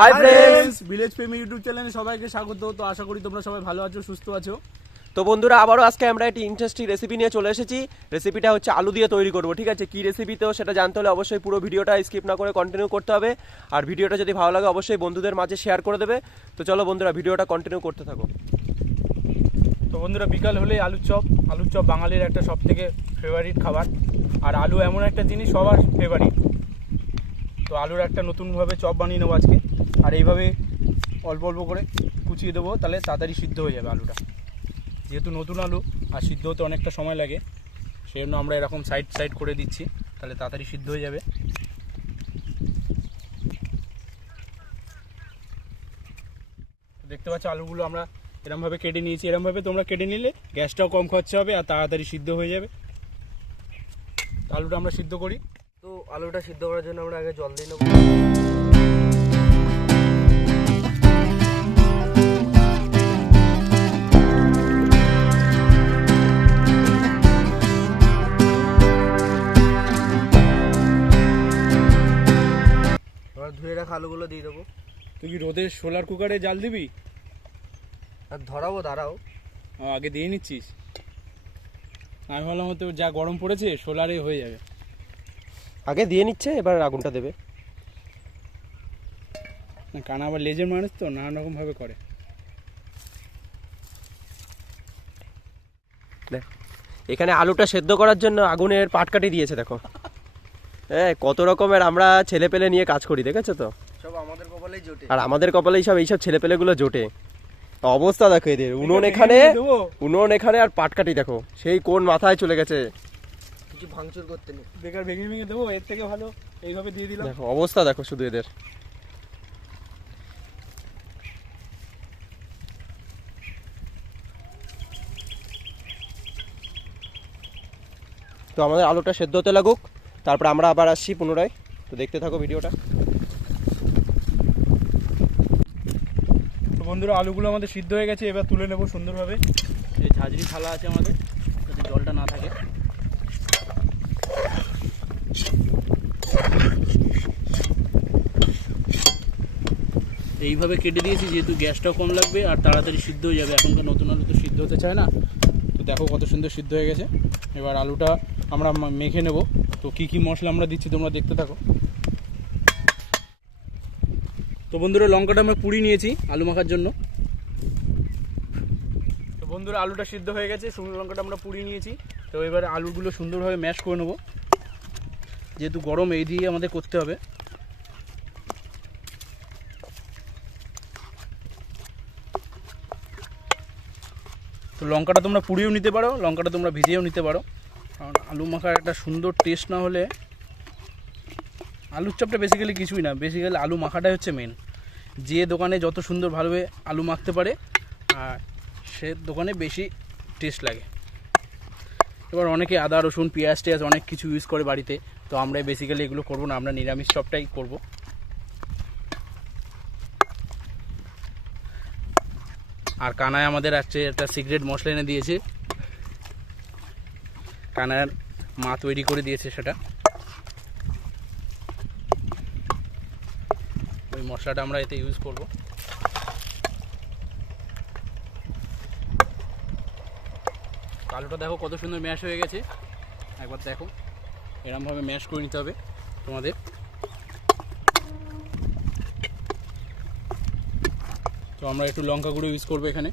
High friends village প্রেমী YouTube চ্যানেলে সবাইকে স্বাগত। তো আশা করি তোমরা সবাই ভালো আছো সুস্থ আছো। তো বন্ধুরা আবারও আজকে আমরা একটি ইন্টারেস্টিং রেসিপি নিয়ে চলে এসেছি। রেসিপিটা হচ্ছে আলু দিয়ে তৈরি করব ঠিক আছে? কি রেসিপি তো সেটা জানতে হলে অবশ্যই পুরো ভিডিওটা স্কিপ না করে কন্টিনিউ করতে হবে। আর ভিডিওটা যদি ভালো লাগে অবশ্যই বন্ধুদের মাঝে শেয়ার করে দেবে। তো চলো বন্ধুরা ভিডিওটা কন্টিনিউ করতে থাকো। তো বন্ধুরা বিকাল হলে আলুর চপ। আলুর চপ বাঙালির একটা সব থেকে ফেভারিট খাবার। আর আলু এমন একটা জিনিস সবার ফেভারিট তো আলুর একটা নতুনভাবে চপ বানিয়ে নেব আজকে। আর এইভাবে অল্প অল্প করে কুচিয়ে দেবো, তাহলে তাড়াতাড়ি সিদ্ধ হয়ে যাবে আলুটা। যেহেতু নতুন আলু, আর সিদ্ধ হতে অনেকটা সময় লাগে সেই জন্য আমরা এরকম সাইড সাইড করে দিচ্ছি, তাহলে তাড়াতাড়ি সিদ্ধ হয়ে যাবে। দেখতে পাচ্ছ আলুগুলো আমরা এরমভাবে কেটে নিয়েছি। এরমভাবে তোমরা কেটে নিলে গ্যাসটাও কম খরচা হবে, আর তাড়াতাড়ি সিদ্ধ হয়ে যাবে। আলুটা আমরা সিদ্ধ করি। তো আলুটা সিদ্ধ করার জন্য আমরা আগে জল দিয়ে নেব। এবার আলুগুলো দিয়ে দেবো। তুই কি রোদের সোলার কুকারে জাল দিবি? আর ধরাবো দাঁড়াও। ও, আগে দিয়ে নিচ্ছিস? আমি ভাবলাম হয়তো যা গরম পড়েছে সোলারে হয়ে যাবে। আগে দিয়ে নিচ্ছে এবার আগুনটা দেবে। না, কারণ আবার লেজের মানুষ তো নানান রকমভাবে করে। দেখ এখানে আলুটা সেদ্ধ করার জন্য আগুনের পাটকাঠি দিয়েছে দেখো। হ্যাঁ কত রকমের আমরা ছেলে পেলে নিয়ে কাজ করি দেখেছ তো? সব আমাদের কপালেই জোটে। আর আমাদের কপালে এইসব এইসব ছেলে পেলেগুলো জোটে অবস্থা দেখো এদের। উনুন এখানে উনুন এখানে আর পাটকাঠি দেখো সেই কোন মাথায় চলে গেছে। কিছু ভাঙচুর করতে নেই। বেকার ভেঙে ভেঙে দেবো এর থেকে ভালো এইভাবে দিয়ে দিলাম। দেখো অবস্থা দেখো শুধু এদের। তো আমাদের আলুটা সেদ্ধ হতে লাগুক। তারপর আমরা আবার আসছি পুনরায়। তো দেখতে থাকো ভিডিওটা। তো বন্ধুরা আলুগুলো আমাদের সিদ্ধ হয়ে গেছে এবার তুলে নেব সুন্দরভাবে। এই ঝাঁঝরি থালা আছে আমাদের যাতে জলটা না থাকে। এইভাবে কেটে দিয়েছি যেহেতু গ্যাসটাও কম লাগবে আর তাড়াতাড়ি সিদ্ধ হয়ে যাবে। এখনকার নতুন আলু তো সিদ্ধ হতে চায় না। তো দেখো কত সুন্দর সিদ্ধ হয়ে গেছে। এবার আলুটা আমরা মা- মেখে নেব। তো কি কি মশলা আমরা দিচ্ছি তোমরা দেখতে থাকো। তো বন্ধুরা, লঙ্কাটা আমরা পুড়ি নিয়েছি আলু মাখার জন্য। তো বন্ধুরা, আলুটা সিদ্ধ হয়ে গেছে, শুকনো লঙ্কাটা আমরা পুড়ি নিয়েছি। তো এবার আলুগুলো সুন্দরভাবে ম্যাশ করে নেব। যেহেতু গরম, এই দিয়ে আমাদের করতে হবে। তো লঙ্কাটা তোমরা পুড়িয়েও নিতে পারো, লঙ্কাটা তোমরা ভিজিয়েও নিতে পারো। কারণ আলু মাখার একটা সুন্দর টেস্ট না হলে আলুর চপটা বেসিক্যালি কিছুই না। বেসিক্যালি আলু মাখাটাই হচ্ছে মেন যে দোকানে যত সুন্দর ভালোভাবে আলু মাখতে পারে, আর সে দোকানে বেশি টেস্ট লাগে। এবার অনেকে আদা, রসুন, পেঁয়াজ টেয়াজ অনেক কিছু ইউজ করে বাড়িতে। তো আমরা বেসিক্যালি এগুলো করব না, আমরা নিরামিষ চপটাই করব। আর কানায় আমাদের আছে একটা সিক্রেট মশলা এনে দিয়েছে। কানার মা তৈরি করে দিয়েছে সেটা। ওই মশলাটা আমরা এতে ইউজ করব। আলুটা দেখো কত সুন্দর ম্যাশ হয়ে গেছে। একবার দেখো, এরমভাবে ম্যাশ করে নিতে হবে তোমাদের। তো আমরা একটু লঙ্কা গুঁড়ো ইউজ করব এখানে।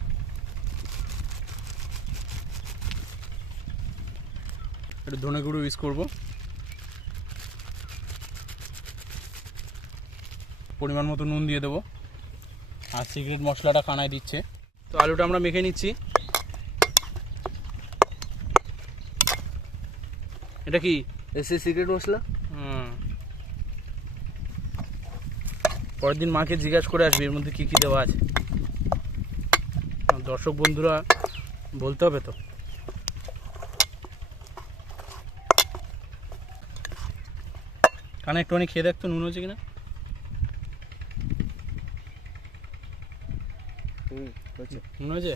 একটু ধনে গুঁড়ো ইউজ করব। পরিমাণ মতো নুন দিয়ে দেবো। আর সিক্রেট মশলাটা কানায় দিচ্ছে। তো আলুটা আমরা মেখে নিচ্ছি। এটা কি এসে সিক্রেট মশলা? পরের দিন মাকে জিজ্ঞাসা করে আসবি এর মধ্যে কী কী দেওয়া আছে। দর্শক বন্ধুরা বলতে হবে তো। কানে একটুখানি খেয়ে দেখতো নুন হয়েছে কিনা? নুন হয়েছে?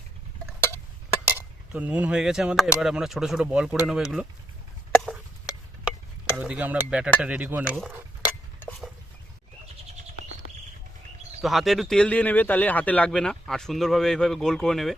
তো নুন হয়ে গেছে আমাদের এবার আমরা ছোট ছোট বল করে নেব এগুলো। আর ওদিকে আমরা ব্যাটারটা রেডি করে নেব। তো হাতে একটু তেল দিয়ে নেবে তাহলে হাতে লাগবে না। আর সুন্দরভাবে এইভাবে গোল করে নেবে।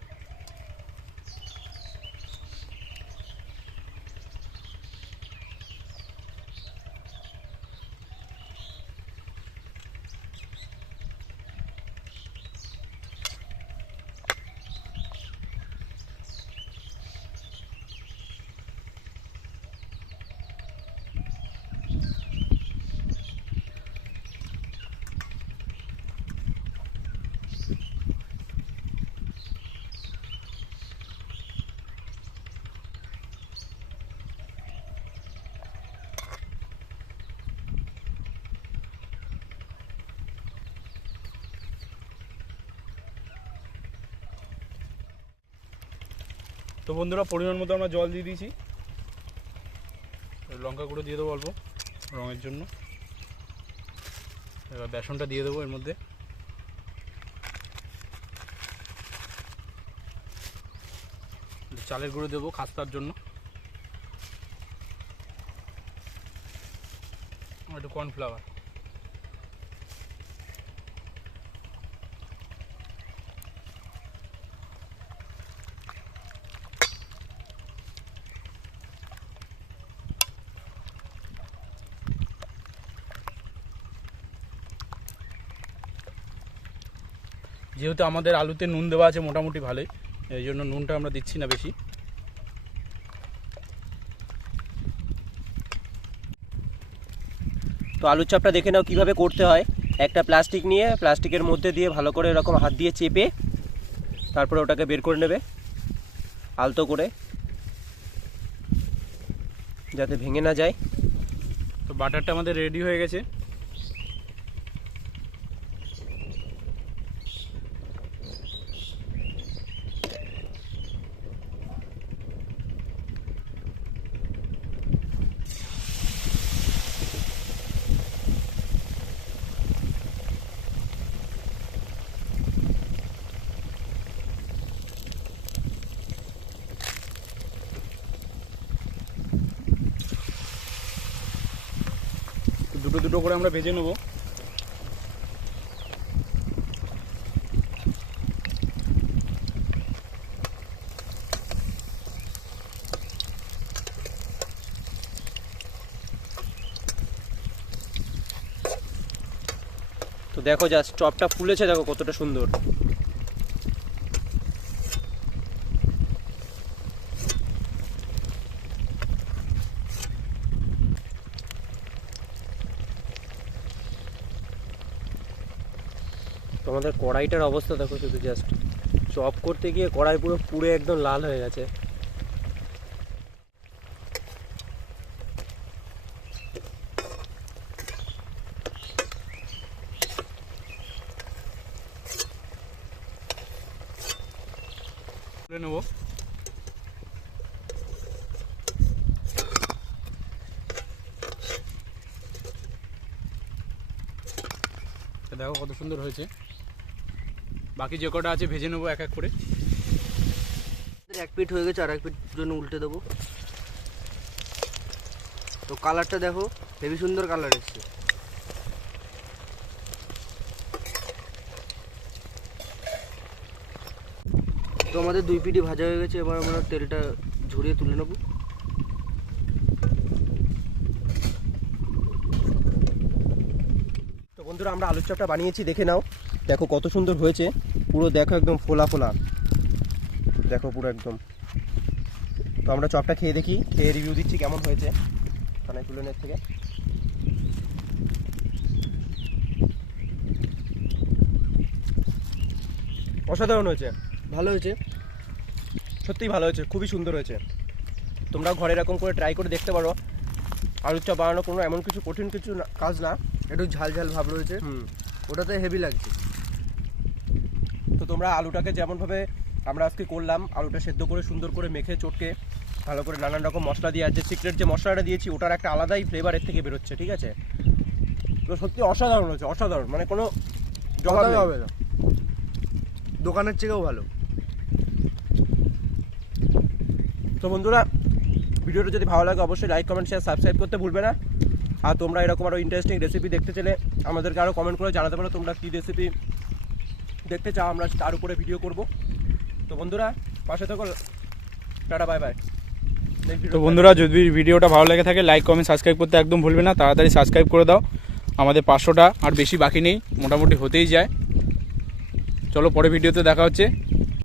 তো বন্ধুরা, পরিমাণ মতো আমরা জল দিয়ে দিয়েছি। লঙ্কা গুঁড়ো দিয়ে দেবো অল্প রঙের জন্য। এবার বেসনটা দিয়ে দেবো এর মধ্যে। চালের গুঁড়ো দেবো খাস্তার জন্য। একটু কর্নফ্লাওয়ার যেহেতু আমাদের আলুতে নুন দেওয়া আছে মোটামুটি ভালোই এই জন্য নুনটা আমরা দিচ্ছি না বেশি। তো আলুর চপটা দেখে নাও কীভাবে করতে হয়। একটা প্লাস্টিক নিয়ে প্লাস্টিকের মধ্যে দিয়ে ভালো করে এরকম হাত দিয়ে চেপে তারপরে ওটাকে বের করে নেবে আলতো করে যাতে ভেঙে না যায়। তো বাটারটা আমাদের রেডি হয়ে গেছে। দুটো দুটো করে আমরা ভেজে নেব। তো দেখো জাস্ট চপটা ফুলেছে দেখো কতটা সুন্দর। তোমাদের কড়াইটার অবস্থা দেখো শুধু জাস্ট চপ করতে গিয়ে কড়াই পুরো পুড়ে একদম লাল হয়ে গেছে। নেব। দেখো কত সুন্দর হয়েছে। বাকি যে কটা আছে ভেজে নেব এক এক করে। এক পিঠ হয়ে গেছে আর এক পিঠ জন্য উল্টে দেবো। তো কালারটা দেখো হেভি সুন্দর কালার এসছে। তো আমাদের দুই পিঠি ভাজা হয়ে গেছে এবার আমরা তেলটা ঝরিয়ে তুলে নেব। তো বন্ধুরা আমরা আলুর চপটা বানিয়েছি দেখে নাও। দেখো কত সুন্দর হয়েছে। পুরো দেখো একদম ফোলা ফোলা। দেখো পুরো একদম। তো আমরা চপটা খেয়ে দেখি খেয়ে রিভিউ দিচ্ছি কেমন হয়েছে। কানাই তুলনের থেকে। অসাধারণ হয়েছে। ভালো হয়েছে। সত্যিই ভালো হয়েছে। খুবই সুন্দর হয়েছে। তোমরা ঘরে এরকম করে ট্রাই করে দেখতে পারো। আলুর চপ বানানো কোনো এমন কিছু কঠিন কিছু না- কাজ না। একটু ঝাল ঝাল ভাব রয়েছে। হুম। ওটাতে হেভি লাগছে। তোমরা আলুটাকে যেমনভাবে আমরা আজকে করলাম আলুটা সেদ্ধ করে সুন্দর করে মেখে চটকে ভালো করে নানান রকম মশলা দিয়ে আর যে সিক্রেট যে মশলাটা দিয়েছি ওটার একটা আলাদাই ফ্লেভার এর থেকে বেরোচ্ছে ঠিক আছে? তো সত্যি অসাধারণ হচ্ছে অসাধারণ মানে কোনো জবাব হবে না। দোকানের থেকেও ভালো। তো বন্ধুরা ভিডিওটা যদি ভালো লাগে অবশ্যই লাইক কমেন্ট শেয়ার সাবস্ক্রাইব করতে ভুলবে না। আর তোমরা এরকম আরও ইন্টারেস্টিং রেসিপি দেখতে চাইলে আমাদেরকে আরও কমেন্ট করে জানাতে পারো তোমরা কী রেসিপি দেখতে চাও আমরা তার উপরে ভিডিও করব। তো বন্ধুরা পাশে থাকো। টাটা বাই বাই তো বন্ধুরা যদি ভিডিওটা ভালো লেগে থাকে লাইক কমেন্ট সাবস্ক্রাইব করতে একদম ভুলবে না। তাড়াতাড়ি সাবস্ক্রাইব করে দাও। আমাদের পাঁচশোটা আর বেশি বাকি নেই। মোটামুটি হতেই যায়। চলো পরে ভিডিওতে দেখা হচ্ছে।